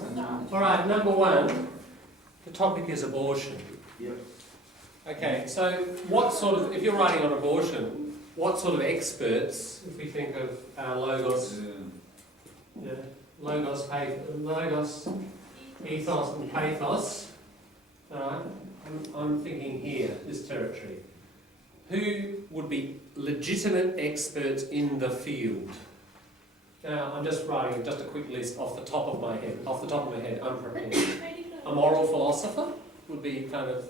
All right, number one, the topic is abortion. Yep. Okay, so what sort of, if you're writing on abortion, what sort of experts, if we think of logos, logos, ethos and pathos, I'm thinking here, this territory. Who would be legitimate experts in the field? Now, I'm just writing just a quick list off the top of my head. Unprepared. A moral philosopher would be kind of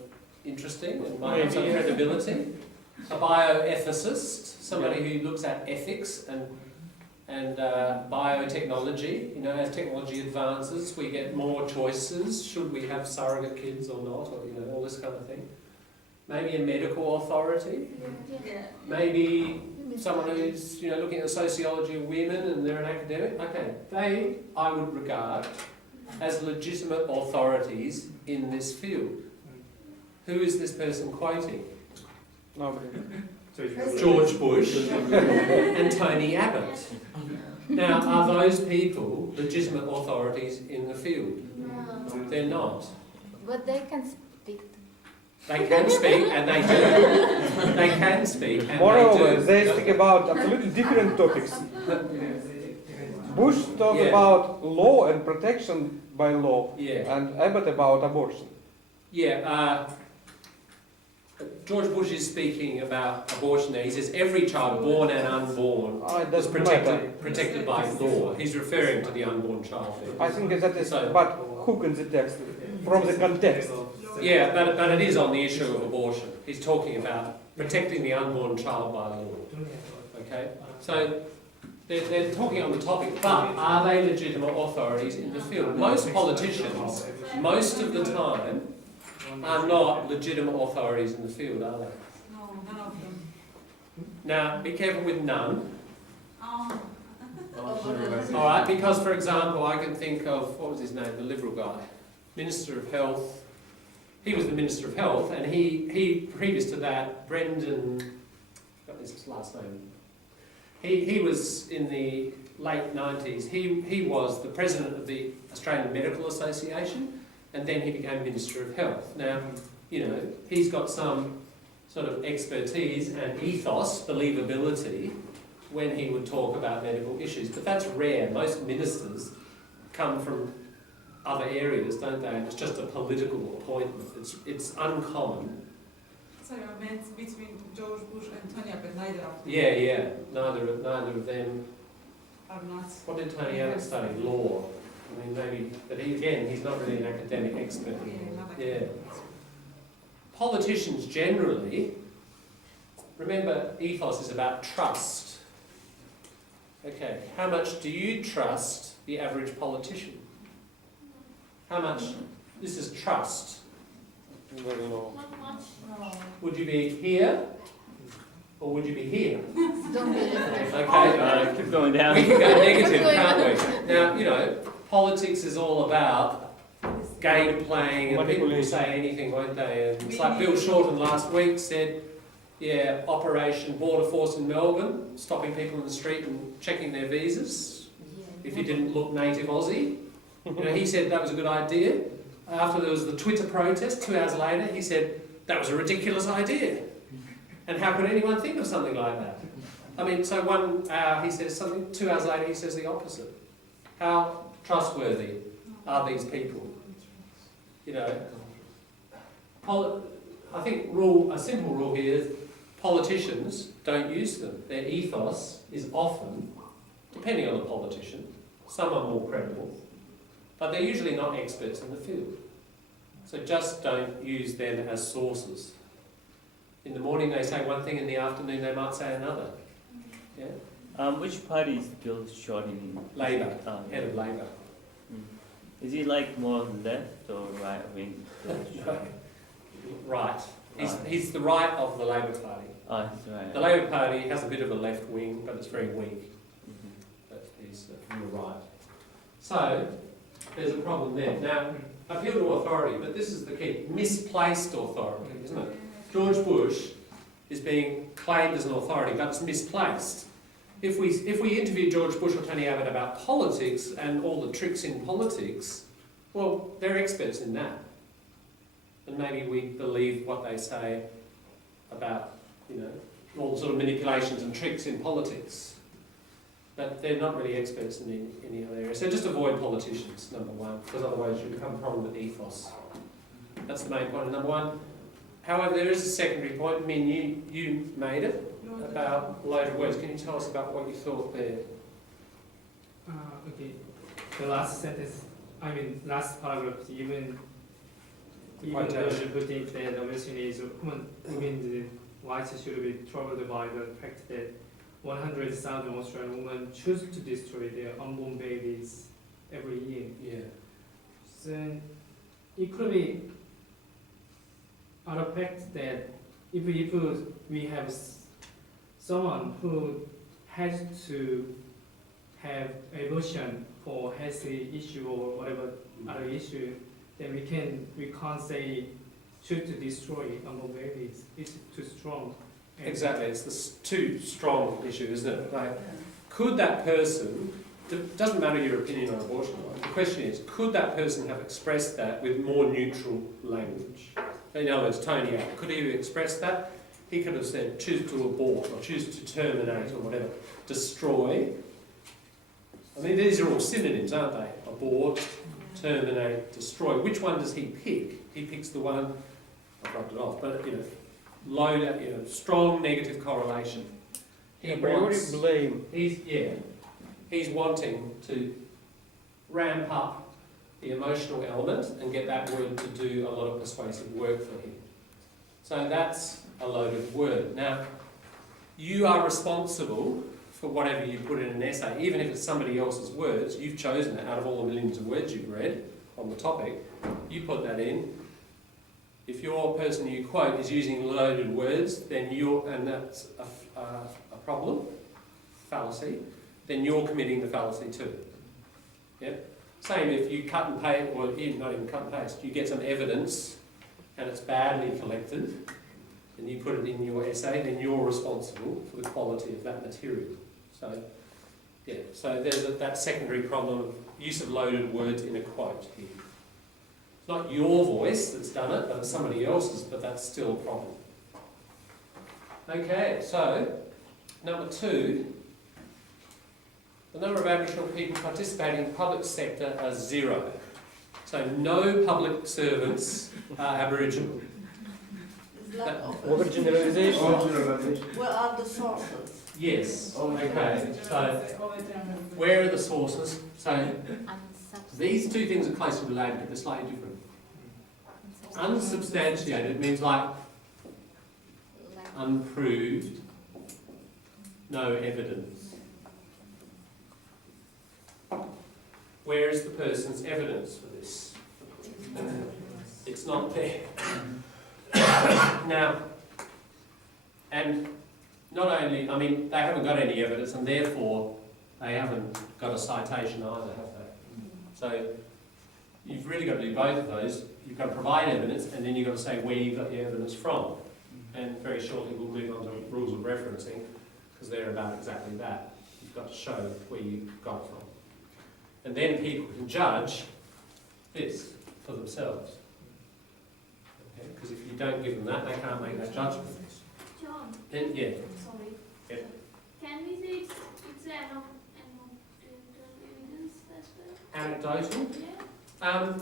interesting and might have some credibility. A bioethicist, somebody who looks at ethics and biotechnology. You know, as technology advances, we get more choices. Should we have surrogate kids or not? Or all this kind of thing. Maybe a medical authority. Maybe someone who's looking at the sociology of women and they're an academic. Okay, they I would regard as legitimate authorities in this field. Who is this person quoting? George Bush and Tony Abbott. Now, are those people legitimate authorities in the field? No. They're not. But they can speak. They can speak, and they do. They can speak, and Moreover, they they speak about absolutely different topics. Bush talked Yeah. about law and protection by law, Yeah. and Abbott about abortion. Yeah. George Bush is speaking about abortion there. He says every child, born and unborn, It is doesn't matter. protected by law. He's referring to the unborn child there. I think that is So- but hook in the text, from the context. Yeah, but it is on the issue of abortion. He's talking about protecting the unborn child by law. Okay? So they're talking on the topic, but are they legitimate authorities in the field? Most politicians, most of the time, are not legitimate authorities in the field, are they? No, none of them. Now, be careful with none. Oh. Alright, because for example, I can think of, what was his name, the Liberal guy, Minister of Health. He was the Minister of Health, and he previous to that, Brendan, got his last name. He was in the late 90s, he was the President of the Australian Medical Association, and then he became Minister of Health. Now, he's got some sort of expertise and ethos, believability, when he would talk about medical issues. But that's rare. Most ministers come from other areas, don't they? And it's just a political appointment. It's uncommon. So you meant between George Bush and Tony Abbott, neither of them Yeah. Neither of them. are not. What did Tony Abbott study? Law. I mean, maybe, but he's not really an academic expert. Yeah. Politicians generally, remember, ethos is about trust. Okay, how much do you trust the average politician? How much? This is trust. Very low. Not much. Would you be here, or would you be here? Don't believe it. Okay, Keep going down. we can go negative, can't we? Now, politics is all about game playing, and people will say anything, won't they? And it's like Bill Shorten last week said, Operation Border Force in Melbourne, stopping people in the street and checking their visas if you didn't look native Aussie. He said that was a good idea. After there was the Twitter protest, 2 hours later, he said that was a ridiculous idea. And how could anyone think of something like that? I mean, so 1 hour he says something, 2 hours later he says the opposite. How trustworthy are these people? I think a simple rule here is politicians don't use them. Their ethos is often, depending on the politician, some are more credible, but they're usually not experts in the field. So just don't use them as sources. In the morning they say one thing, in the afternoon they might say another. Yeah? Which party is Bill Shorten in? Labor, Yeah. head of Labor. Is he like more left or right wing? Right. He's the right of the Labor Party. Oh, that's right. The Labor Party has a bit of a left wing, but it's very weak. But he's from the right. So, there's a problem there. Now, appeal to authority, but this is the key. Misplaced authority, isn't it? George Bush is being claimed as an authority, but it's misplaced. If we interview George Bush or Tony Abbott about politics and all the tricks in politics, Well, they're experts in that. And maybe we believe what they say about, all the sort of manipulations and tricks in politics. But they're not really experts in any other area. So just avoid politicians, number one, because otherwise you become a problem with ethos. That's the main point of number one. However, there is a secondary point. I mean, you made it about loaded words. Can you tell us about what you thought there? Okay. The last sentence, last paragraph, even though you put it that the mission is women whites should be troubled by the fact that 100,000 Australian women choose to destroy their unborn babies every year. Yeah. So it could be out of fact that if we have someone who has to have abortion for healthy issue or whatever other issue, then we can't say choose to destroy unborn babies. It's too strong. And Exactly, it's the too strong issue, isn't it? Like, could that person, it doesn't matter your opinion on abortion, right? The question is, could that person have expressed that with more neutral language? In other words, Tony, could he have expressed that? He could have said, choose to abort, or choose to terminate, or whatever. Destroy. I mean, these are all synonyms, aren't they? Abort, terminate, destroy. Which one does he pick? He picks the one, I've rubbed it off, but, low, strong negative correlation. Yeah, priority blame. He's wanting to ramp up the emotional element and get that word to do a lot of persuasive work for him. So that's a loaded word. Now, you are responsible for whatever you put in an essay, even if it's somebody else's words. You've chosen it out of all the millions of words you've read on the topic. You put that in. If your person you quote is using loaded words, then and that's a problem, fallacy, then you're committing the fallacy too. Yeah? Same if you cut and paste, or even not even cut and paste, you get some evidence and it's badly collected, and you put it in your essay, then you're responsible for the quality of that material. So, yeah, so there's that secondary problem of use of loaded words in a quote here. It's not your voice that's done it, but it's somebody else's, but that's still a problem. Okay, so number 2, the number of Aboriginal people participating in the public sector are 0. So no public servants are Aboriginal. Overgeneralization. Where are the sources? Yes, okay, so where are the sources? So these two things are closely related, but they're slightly different. Unsubstantiated means like unproved, no evidence. Where is the person's evidence for this? It's not there. Now, and not only, they haven't got any evidence, and therefore they haven't got a citation either, have they? So you've really got to do both of those. You've got to provide evidence, and then you've got to say where you got the evidence from. And very shortly we'll move on to rules of referencing, because they're about exactly that. You've got to show where you got it from. And then people can judge this for themselves. Okay? Because if you don't give them that, they can't make that judgment. John, Then, yeah. sorry. Yeah. Can we say it's anecdotal evidence as well? Anecdotal? Yeah.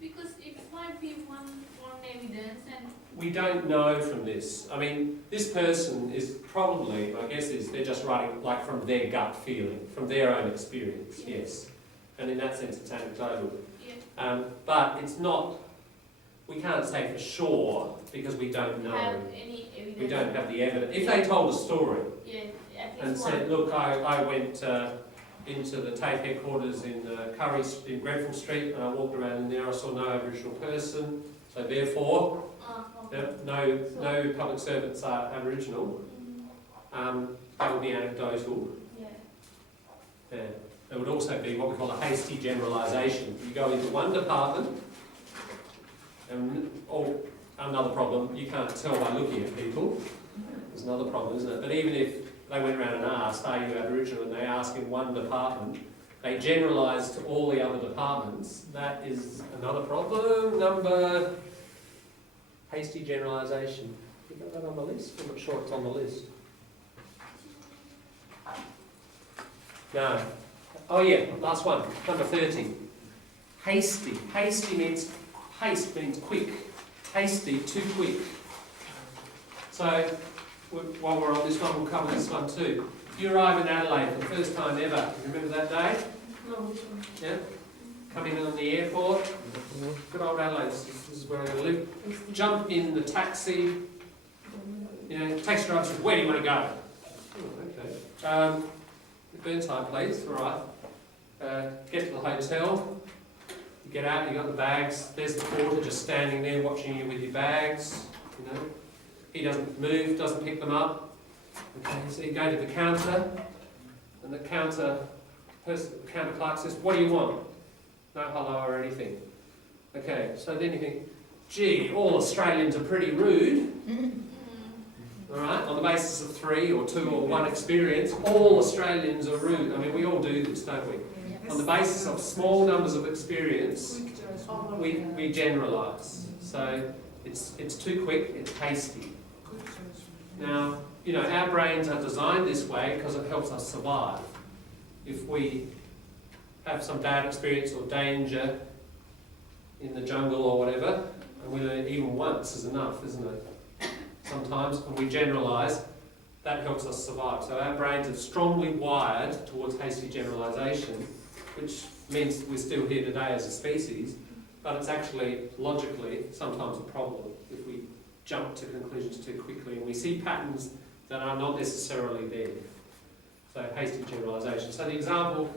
Because it might be one evidence and We don't know from this. This person is probably, my guess is, they're just writing like from their gut feeling, from their own experience, yes. And in that sense, it's anecdotal. yeah. But it's not, we can't say for sure because we don't know. Have any evidence. We don't have the evidence. If they told a story Yeah, at least and said, look, I went into the TAFE headquarters in in Grenfell Street, and I walked around in there, I saw no Aboriginal person, so therefore, okay. no public servants are Aboriginal. That would be anecdotal. Yeah. Yeah. It would also be what we call a hasty generalisation. You go into one department, or another problem, you can't tell by looking at people. There's another problem, isn't it? But even if they went around and asked, are you Aboriginal, and they ask in one department, they generalise to all the other departments, that is another problem. Number, hasty generalisation. You got that on the list? I'm not sure it's on the list. No. Oh yeah, last one, number 30. Hasty. Haste means quick. Hasty, too quick. So, while we're on this one, we'll cover this one too. You arrive in Adelaide for the first time ever. Remember that day? No, which one? Yeah? Coming in on the airport. Good old Adelaide, this is where I live. Jump in the taxi. You know, taxi driver says, where do you want to go? Oh, okay. Burnside, please. All right. Get to the hotel. You get out, you got the bags. There's the porter just standing there watching you with your bags. You know, he doesn't move, doesn't pick them up. Okay, so you go to the counter, and the counter clerk says, "What do you want?" No hello or anything. Okay, so then you think, "Gee, all Australians are pretty rude." All right, on the basis of 3 or 2 or 1 experience, all Australians are rude. I mean, we all do this, don't we? On the basis of small numbers of experience, Quick judgment. we generalise. So it's too quick, it's hasty. Good judgment. Now, you know, our brains are designed this way because it helps us survive. If we have some bad experience or danger in the jungle or whatever, and we learn even once is enough, isn't it? Sometimes, when we generalise, that helps us survive. So our brains are strongly wired towards hasty generalisation, which means we're still here today as a species, but it's actually, logically, sometimes a problem if we jump to conclusions too quickly and we see patterns that are not necessarily there. So hasty generalisation. So the example,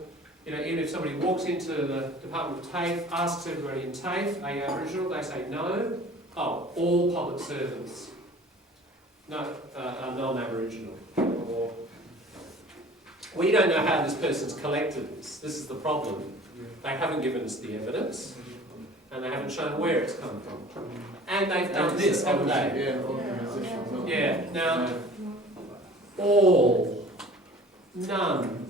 you know, even if somebody walks into the Department of TAFE, asks everybody in TAFE, are you Aboriginal? They say no. Oh, all public servants. No, are non-Aboriginal. Or we don't know how this person's collected this. This is the problem. They haven't given us the evidence, and they haven't shown where it's come from. And they've done this, haven't they? Yeah. Now, all, none,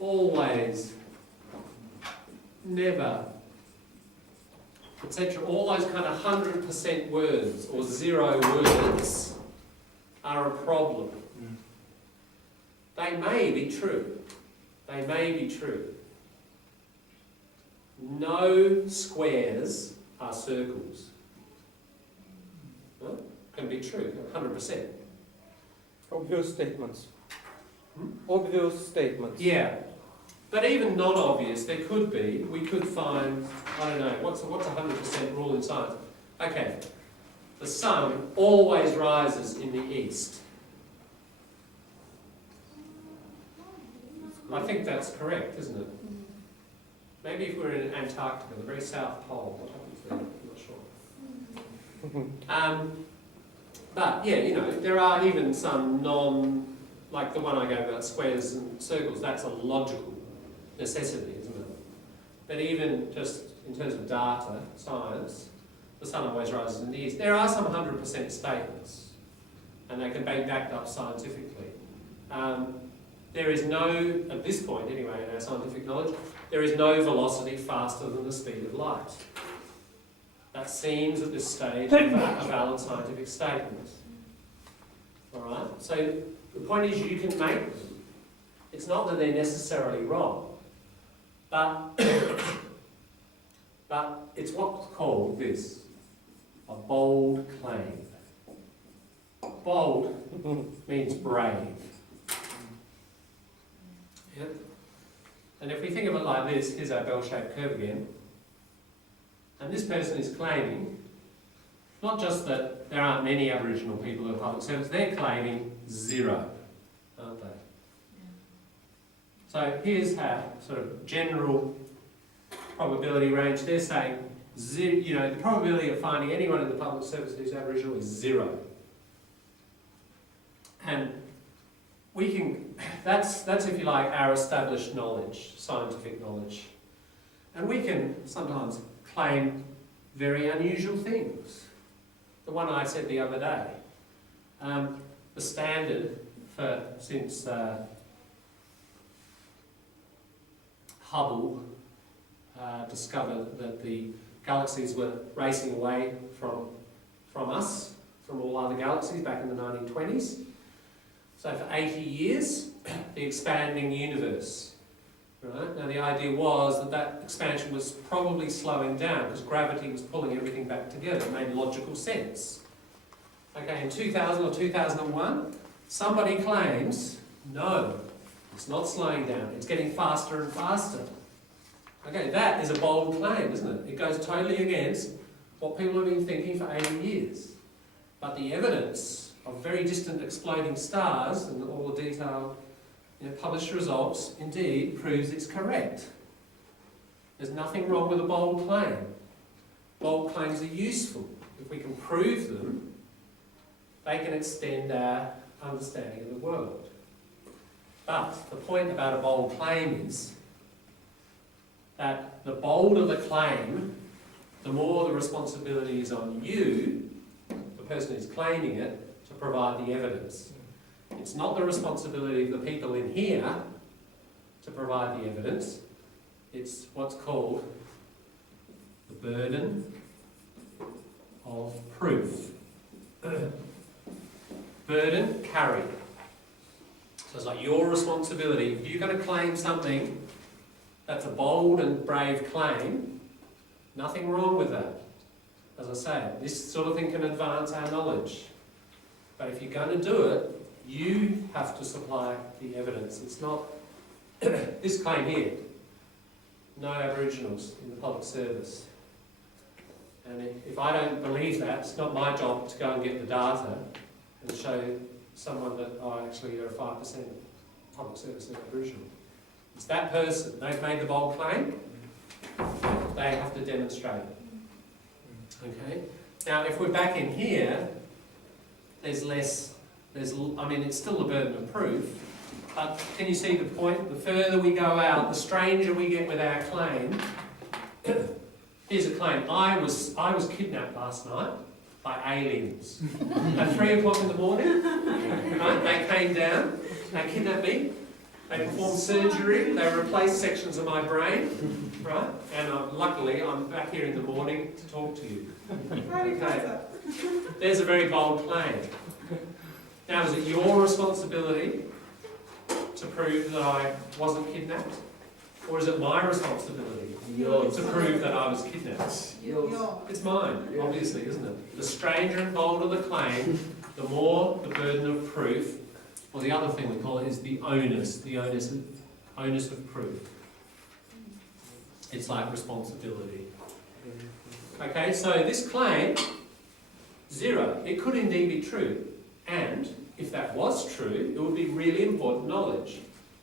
always, never, etc. All those kind of 100% words or 0 words are a problem. They may be true. They may be true. No squares are circles. Well, can be true, 100%. Obvious statements. Hmm? Obvious statements. Yeah. But even non-obvious, there could be. We could find, I don't know, what's a 100% rule in science? Okay, the sun always rises in the east. I think that's correct, isn't it? Maybe if we're in Antarctica, the very south pole, what happens there? I'm not sure. But yeah, you know, there are even some like the one I gave about squares and circles, that's a logical necessity, isn't it? But even just in terms of data, science, the sun always rises in the east. There are some 100% statements, and they can be backed up scientifically. There is no, at this point anyway in our scientific knowledge, there is no velocity faster than the speed of light. That seems at this stage a valid scientific statement. Alright, so the point is you can make them. It's not that they're necessarily wrong, but it's what's called this, a bold claim. Bold means brave. Yep. And if we think of it like this, here's our bell-shaped curve again, and this person is claiming not just that there aren't many Aboriginal people in public service, they're claiming 0, aren't they? So here's our sort of general probability range. They're saying, you know, the probability of finding anyone in the public service who's Aboriginal is 0. And we can, that's if you like, our established knowledge, scientific knowledge. And we can sometimes claim very unusual things. The one I said the other day, the standard for since Hubble discovered that the galaxies were racing away from us, from all other galaxies back in the 1920s. So for 80 years, the expanding universe. Right? Now the idea was that that expansion was probably slowing down because gravity was pulling everything back together. It made logical sense. Okay, in 2000 or 2001, somebody claims, no, it's not slowing down, it's getting faster and faster. Okay, that is a bold claim, isn't it? It goes totally against what people have been thinking for 80 years. But the evidence of very distant exploding stars and all the detailed published results indeed proves it's correct. There's nothing wrong with a bold claim. Bold claims are useful. If we can prove them, they can extend our understanding of the world. But the point about a bold claim is that the bolder the claim, the more the responsibility is on you, the person who's claiming it, to provide the evidence. It's not the responsibility of the people in here to provide the evidence. It's what's called the burden of proof. Burden, carry. So it's like your responsibility. If you're going to claim something that's a bold and brave claim, nothing wrong with that. As I say, this sort of thing can advance our knowledge. But if you're going to do it, you have to supply the evidence. It's not this claim here. No Aboriginals in the public service. And if I don't believe that, it's not my job to go and get the data and show someone that, oh, actually there are 5% public service that are Aboriginal. It's that person. They've made the bold claim. They have to demonstrate it. Okay? Now, if we're back in here, there's less, I mean, it's still the burden of proof, but can you see the point? The further we go out, the stranger we get with our claim. Here's a claim. I was kidnapped last night by aliens. At 3 o'clock in the morning, right? They came down, they kidnapped me, they performed surgery, they replaced sections of my brain, right? And luckily, I'm back here in the morning to talk to you. Okay. There's a very bold claim. Now, is it your responsibility to prove that I wasn't kidnapped? Or is it my responsibility to prove that I was kidnapped? It's mine, obviously, isn't it? The stranger and bolder the claim, the more the burden of proof, or the other thing we call it is the onus of proof. It's like responsibility. Okay, so this claim, 0, it could indeed be true. And if that was true, it would be really important knowledge.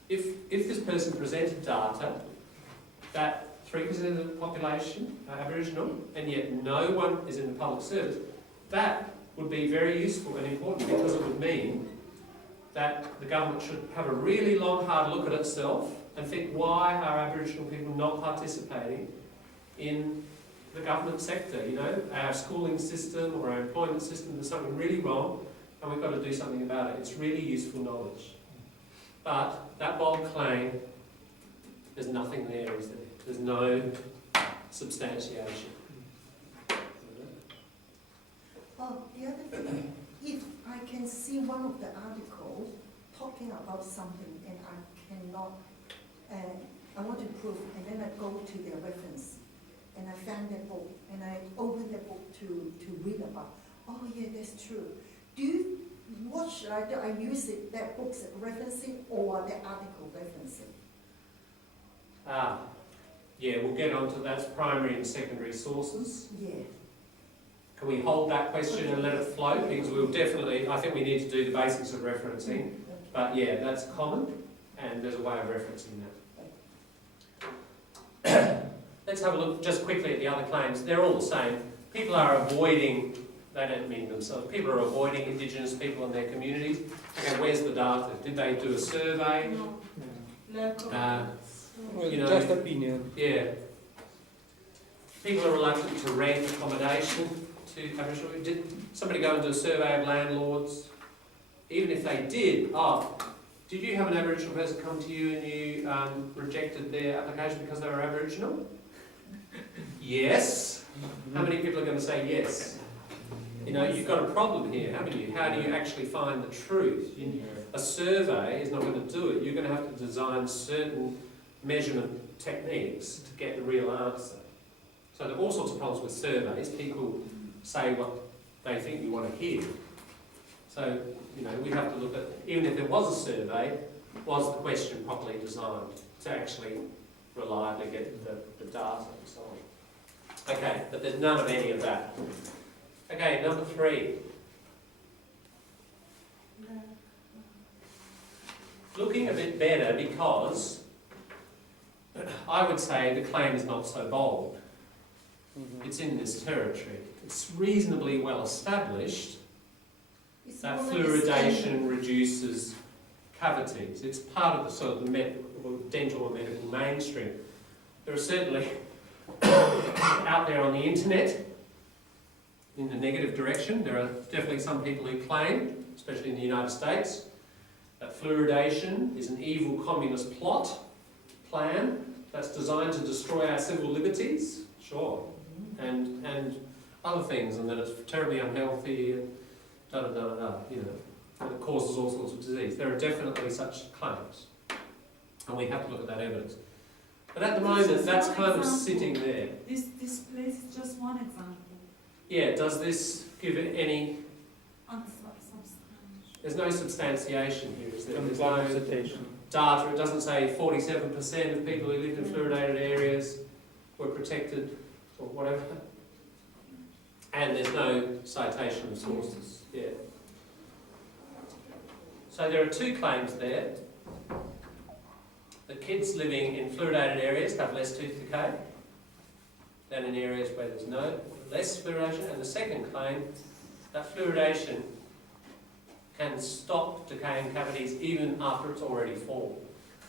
If this person presented data that 3% of the population are Aboriginal, and yet no one is in the public service, that would be very useful and important, because it would mean that the government should have a really long, hard look at itself and think, why are Aboriginal people not participating in the government sector? You know, our schooling system or our employment system, there's something really wrong, and we've got to do something about it. It's really useful knowledge. But that bold claim, there's nothing there, is there? There's no substantiation. Oh, the other thing, if I can see one of the articles talking about something and I cannot, I want to prove, and then I go to their reference, and I found that book, and I open the book to read about, oh yeah, that's true. What should I do? I use it, that book's referencing or the article referencing? Yeah, we'll get on to that's primary and secondary sources. Yeah. Can we hold that question and let it flow? Because we'll definitely, I think we need to do the basics of referencing. But yeah, that's common, and there's a way of referencing that. Let's have a look just quickly at the other claims. They're all the same. People are avoiding, they don't mean themselves, people are avoiding Indigenous people in their communities. Okay, where's the data? Did they do a survey? No. You know, just opinion. Yeah. People are reluctant to rent accommodation to Aboriginal. Did somebody go and do a survey of landlords? Even if they did, Did you have an Aboriginal person come to you and you rejected their application because they were Aboriginal? Yes. How many people are going to say yes? You know, you've got a problem here, haven't you? How do you actually find the truth? A survey is not going to do it. You're going to have to design certain measurement techniques to get the real answer. So there are all sorts of problems with surveys. People say what they think you want to hear. So, you know, we have to look at, even if there was a survey, was the question properly designed to actually reliably get the data and so on. Okay, but there's none of any of that. Okay, number 3. Looking a bit better because I would say the claim is not so bold. It's in this territory. It's reasonably well established It's that more like a fluoridation reduces cavities. It's part of the sort of the dental or medical mainstream. There are certainly out there on the internet, in the negative direction, there are definitely some people who claim, especially in the United States, that fluoridation is an evil communist plan that's designed to destroy our civil liberties, sure, and other things, and that it's terribly unhealthy and you know, and it causes all sorts of disease. There are definitely such claims, and we have to look at that evidence. But at the moment, that's kind of sitting there. This place is just one example. Yeah, does this give it any... Unsubstantial. There's no substantiation here, is there? There's no Consultation. data. It doesn't say 47% of people who lived in fluoridated areas were protected or whatever. And there's no citation of sources. Yeah. So there are 2 claims there. The kids living in fluoridated areas have less tooth decay than in areas where there's less fluoridation. And the second claim, that fluoridation can stop decaying cavities even after it's already formed.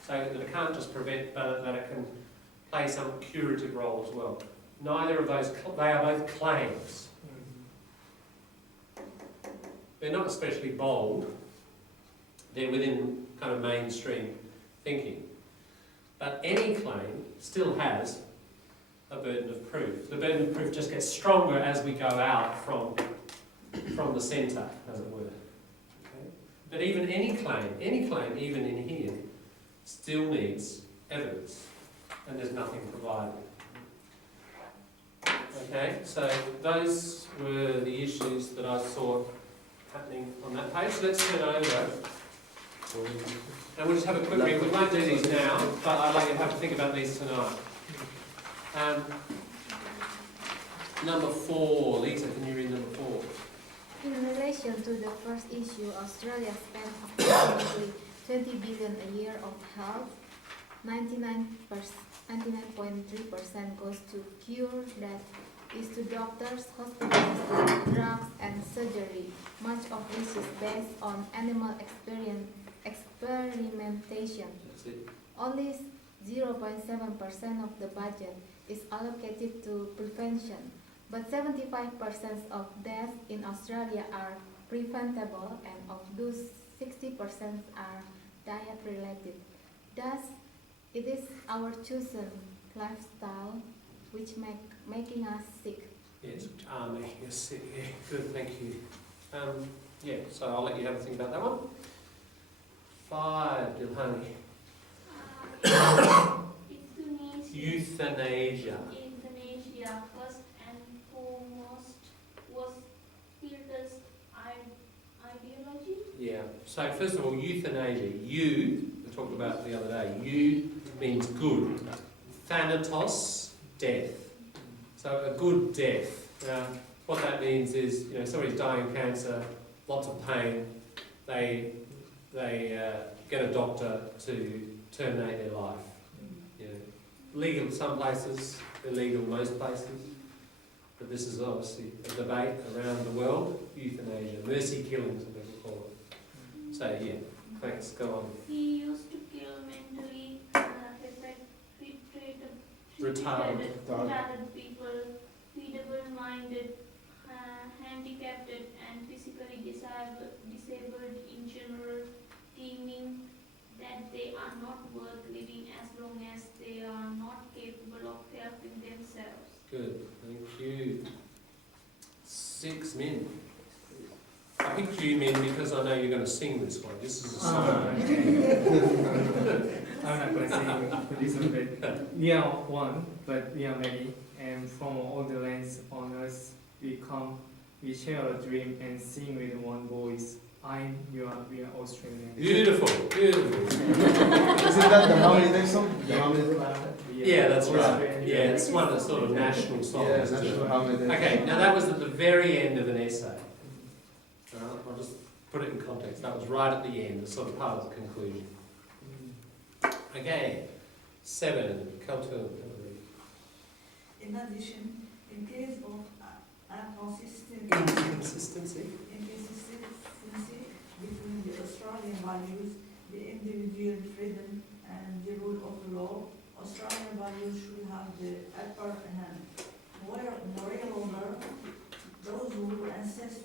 So that it can't just prevent, but that it can play some curative role as well. Neither of those, they are both claims. They're not especially bold. They're within kind of mainstream thinking. But any claim still has a burden of proof. The burden of proof just gets stronger as we go out from the centre, as it were. Okay? But even any claim, even in here, still needs evidence, and there's nothing provided. Okay, so those were the issues that I saw happening on that page. Let's turn over. And we'll just have a quick read. We won't do these now, but I'd like you to have to think about these tonight. Number 4. Lisa, can you read number 4? In relation to the first issue, Australia spends approximately 20 billion a year of health. 99.3% goes to cure, that is to doctors, hospitals, drugs and surgery, much of which is based on animal experimentation. That's it. Only 0.7% of the budget is allocated to prevention, but 75% of deaths in Australia are preventable, and of those 60% are diet related. Thus, it is our chosen lifestyle which making us sick. Yes, making us sick. Yeah, good, thank you. Yeah, so I'll let you have a think about that one. 5, Dilhani. Euthanasia. Euthanasia, first and foremost, was Hilda's ideology. Yeah, so first of all, euthanasia. We talked about the other day. Means good. Thanatos, death. So a good death. Now, what that means is, you know, somebody's dying of cancer, lots of pain, they get a doctor to terminate their life. You know, legal some places, illegal most places, but this is obviously a debate around the world. Euthanasia, mercy killings, as people call it. So yeah, thanks. Go on. He used to kill mentally retarded people, feeble-minded, handicapped, and physically disabled in general, deeming that they are not worth living as long as they are not capable of helping themselves. Good, thank you. 6 men. I picked you men because I know you're going to sing this one. This is a song. I'm not gonna say for this one, but we are one, but we are many, and from all the lands on earth we share a dream and sing with one voice. We are Australian. Beautiful, beautiful. Isn't that the Harmony song? The Harmony. Yeah, that's right. Yeah, it's one of the sort of national songs. Yeah, isn't it? National Harmony. Okay, now that was at the very end of an essay. I'll just put it in context. That was right at the end, the sort of part of the conclusion. Okay, 7, Kaltoon. In addition, in case of Inconsistency. inconsistency between the Australian values, the individual freedom and the rule of law, Australian values should have the upper hand. Moreover, those who insist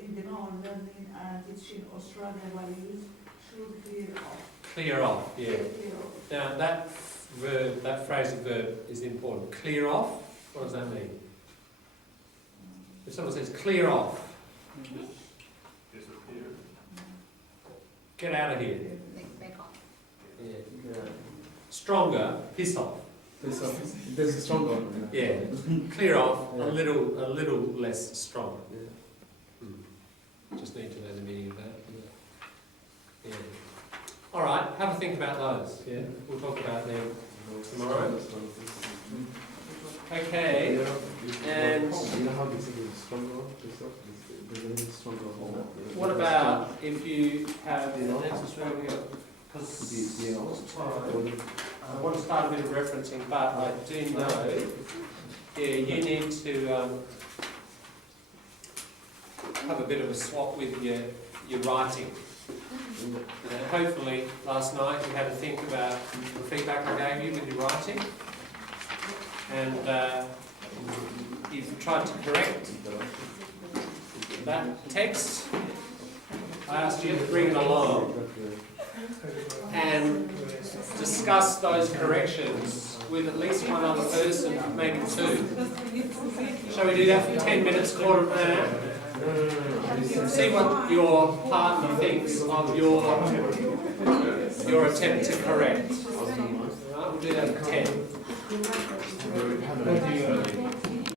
in denial learning and teaching Australian values should clear off. Clear off, yeah. Clear off. Now that verb, that phrasal verb is important. Clear off, what does that mean? If someone says clear off, get out of here. Like back off. Yeah. Stronger, piss off. There's a strong one. Yeah. Clear off, a little less strong. Just need to know the meaning of that. Yeah. All right, have a think about those. Yeah, we'll talk about them tomorrow. Okay, and You know how this is stronger? There's a stronger one. what about if you have the next one? Because I want to start a bit of referencing, but I do know, you need to have a bit of a swap with your writing. Hopefully last night you had to think about the feedback I gave you with your writing, and you've tried to correct that text. I asked you to bring it along and discuss those corrections with at least one other person, maybe 2. Shall we do that for 10 minutes, quarter of an hour? See what your partner thinks of your attempt to correct. Alright, we'll do that for 10.